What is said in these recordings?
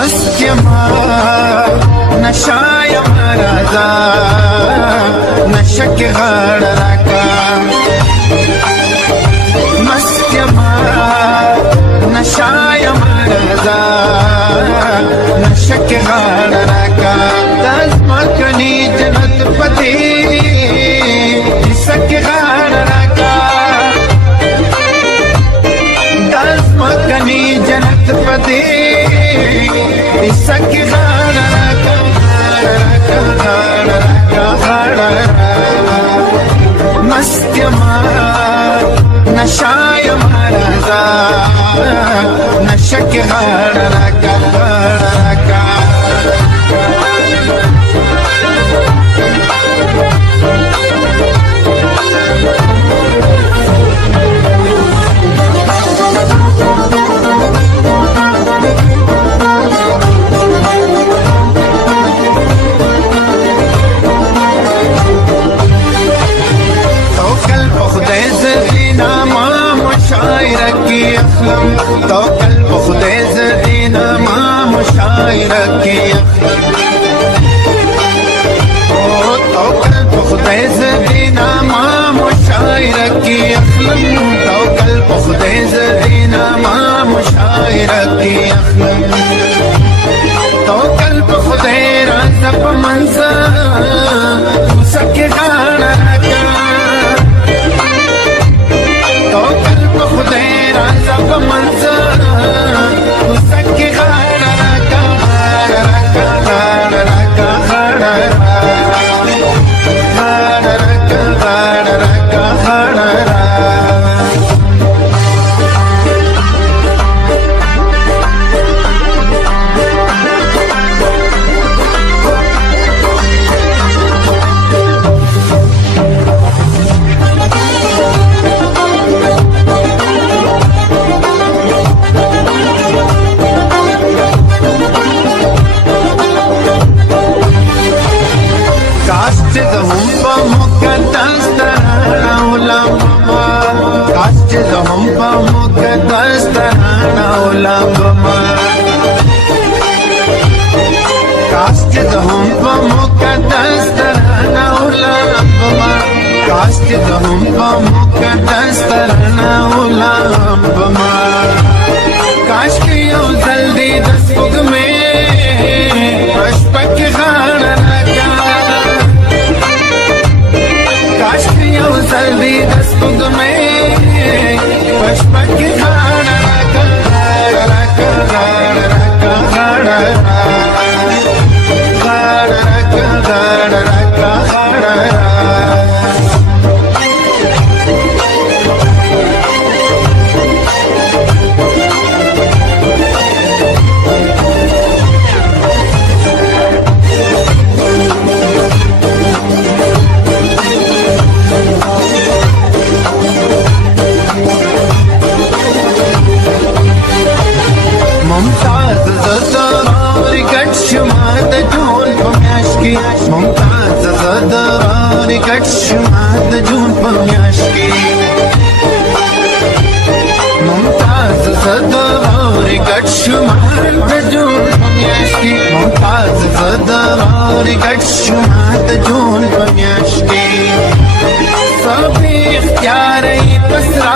मस्त्यमा नशाय महाराजा नशक गाड़ राका मस्त्यमा नशाय महाराजा नशक गाड़ राका तस्मकनी जन्नत पति सक गाड़ राका तस्मकनी जन्नत पति सक गाड़ राका मस्त्यमा नशाय महाराजा नशक गाड़ राका तो कल्ब खुदे ज़दीना मां मुशायरा की तो कल्ब खुदे ज़दीना मां मुशायरा की तो कल्ब खुदे ज़दीना मां मुशायरा की तो कल्ब खुदे राज़ब मंज़र सके गाना तो कल्ब खुदे राज़ब मंज़र सके गाना काश के यो जल्दी दस्तुग में पुष्पक गाना काश के यो जल्दी दस्तुग में पुष्पक गाना मुमताज ज़दरार कट शुमात जून पम्याशकी मुमताज ज़दरार कट शुमात जून पम्याशकी मुमताज ज़दरार कट शुमात जून पम्याशकी सभी इख्तियार पसरा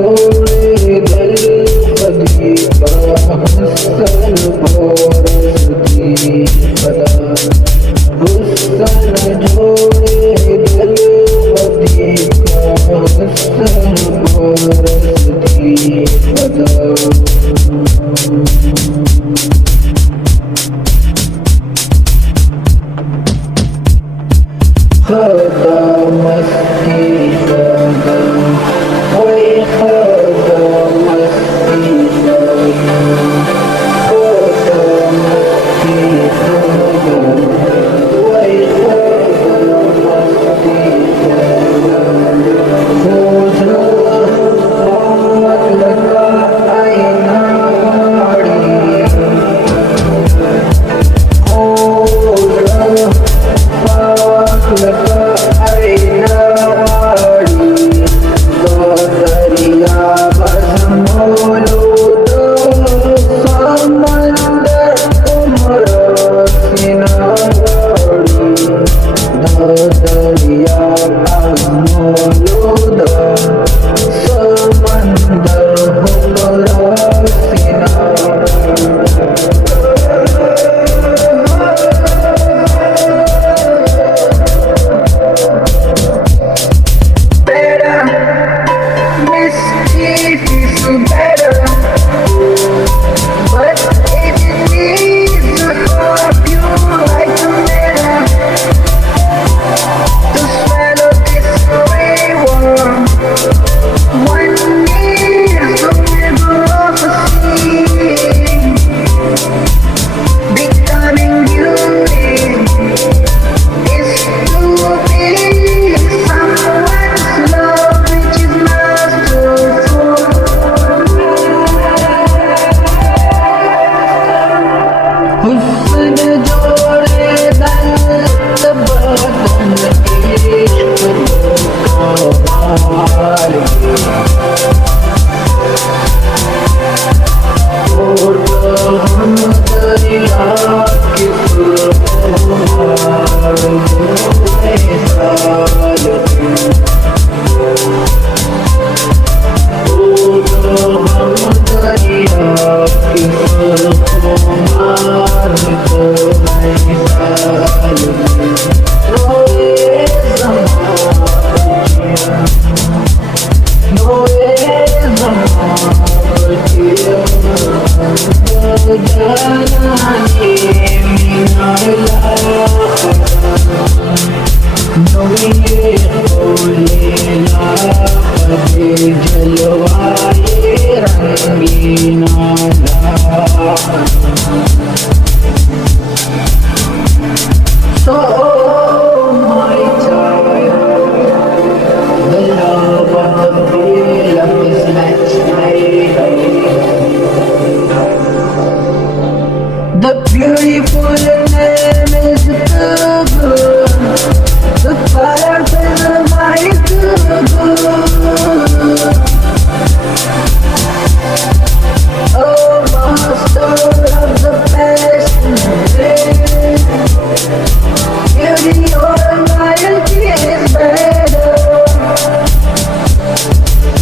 जोड़े दल हुस्न जोड़े दस्त बदन इश्क कमाल और हम दरिया के सुरहार साल हम दरिया के सुरहार साल रोए जलवाए रंगीना So my child, the love of the freedom is matched the beautiful name is Gugu. The fire is my Gugu. Oh, master of the passion, beauty or loyalty is better.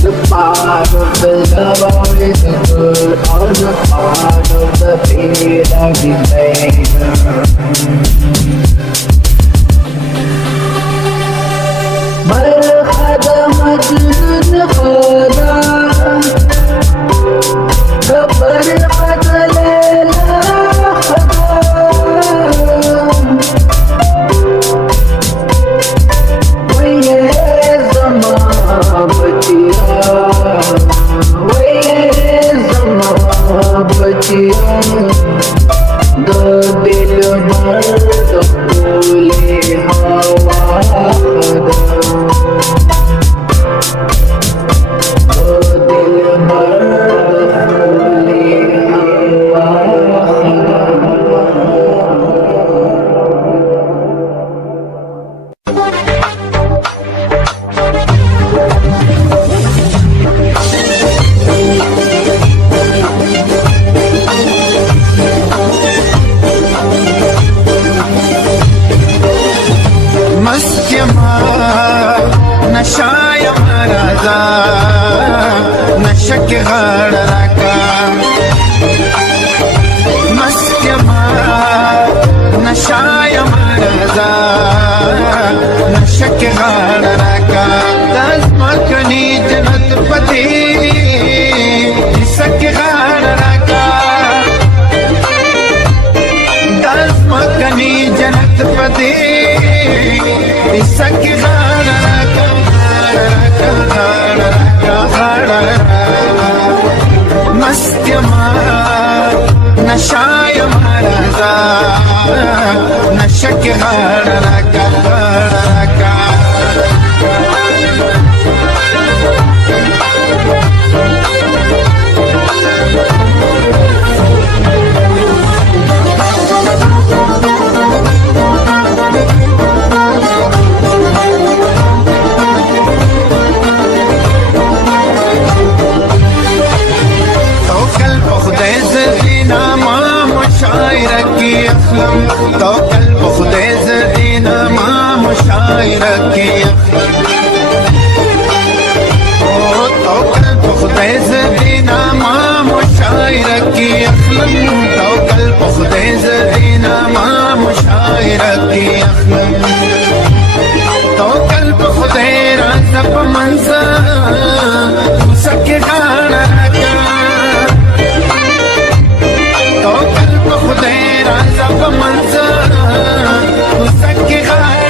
The part of the love is good, or the part of the fear of desire. مرحبا مجنون خدا فرحت ليلى خدا ويا زمان بچيا ويا زمان بچيا دل مرد بولے ہوا خدا دل مرد بولے ہوا मस्त नशाय महाराजा नशक गढ़ रखा मस्त नशाय महाराजा नशक गढ़ रखा दसमकनी जनत पति सक गढ़ रखा दसमकनी जनत पति सक मस्त नशाय महाराजा नशक रखा तो कल खुदे ज़दीना माँ मुशायरा की तो कल खुदे ज़दीना माँ मुशायरा की तो कल खुदे ज़दीना माँ मुशायरा की तो कल खुदे राज़ मंज़र सके गाना तो कल खुदे राज़ मंज़र सके गाना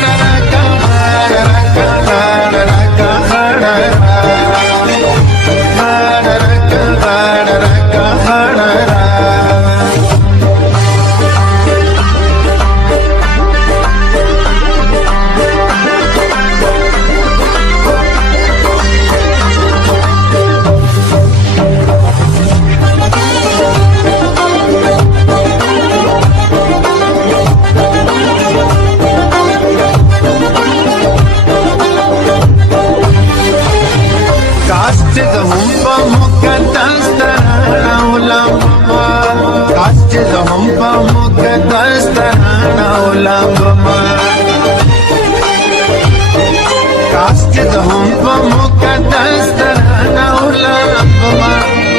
مقدس ترانه ولمبما کاش چې د هم په مقدس ترانه ولمبما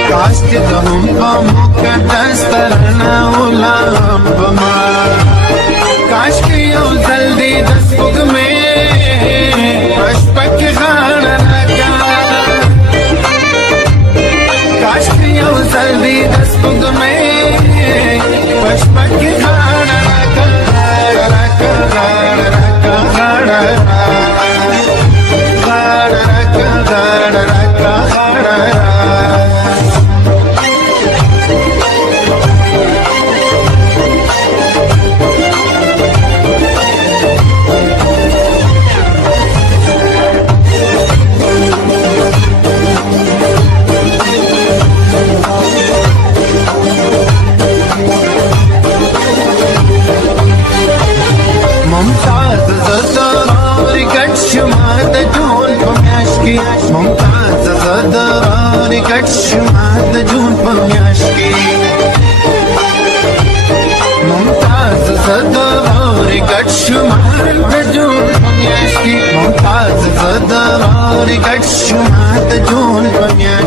کاش چې د هم په مقدس ترانه ولمبما کاش کې یو ځل دې د سپوږمۍ په شپه کې غاړه راکړه کاش کې یو ځل دې د سپوږمۍ په شپه کې غاړه ممتاز زداري کټ شما د جون په میاش کې ممتاز زداري کټ شما د جون په میاش کې ممتاز زداري کټ شما د جون په میاش کې ممتاز زداري کټ شما د جون په میاش